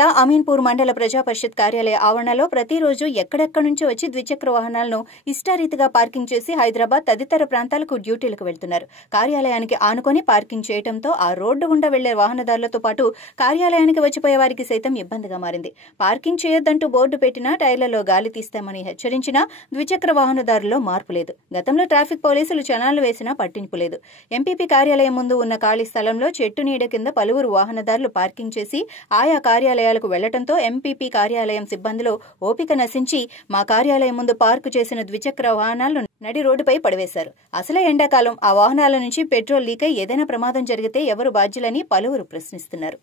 జిల్లా అమీన్పూర్ మండల ప్రజా పరిషత్ కార్యాలయ ఆవరణలో ప్రతిరోజు ఎక్కడెక్కడి నుంచో వచ్చి ద్విచక్ర వాహనాలను ఇష్టారీతిగా పార్కింగ్ చేసి హైదరాబాద్ తదితర ప్రాంతాలకు డ్యూటీలకు వెళ్తున్నారు. కార్యాలయానికి ఆనుకొని పార్కింగ్ చేయడంతో ఆ రోడ్డు గుండా వెళ్లే వాహనదారులతో పాటు కార్యాలయానికి వచ్చిపోయే వారికి సైతం ఇబ్బందిగా మారింది. పార్కింగ్ చేయొద్దంటూ బోర్డు పెట్టినా, టైర్లలో గాలి తీస్తామని హెచ్చరించినా ద్విచక్ర వాహనదారుల్లో మార్పు లేదు. గతంలో ట్రాఫిక్ పోలీసులు చలాన్లు వేసినా పట్టింపు లేదు. ఎంపీపీ కార్యాలయం ముందు ఉన్న ఖాళీ స్థలంలో చెట్టు నీడ కింద పలువురు వాహనదారులు పార్కింగ్ చేసి ఆయా కార్యాలయాలకు వెళ్లడంతో ఎంపీపీ కార్యాలయం సిబ్బందిలో ఓపిక నశించి మా కార్యాలయం ముందు పార్కు చేసిన ద్విచక్ర వాహనాలను నడి రోడ్డుపై పడవేశారు. అసలే ఎండాకాలం, ఆ వాహనాల నుంచి పెట్రోల్ లీకై ఏదైనా ప్రమాదం జరిగితే ఎవరు బాధ్యులని పలువురు ప్రశ్నిస్తున్నారు.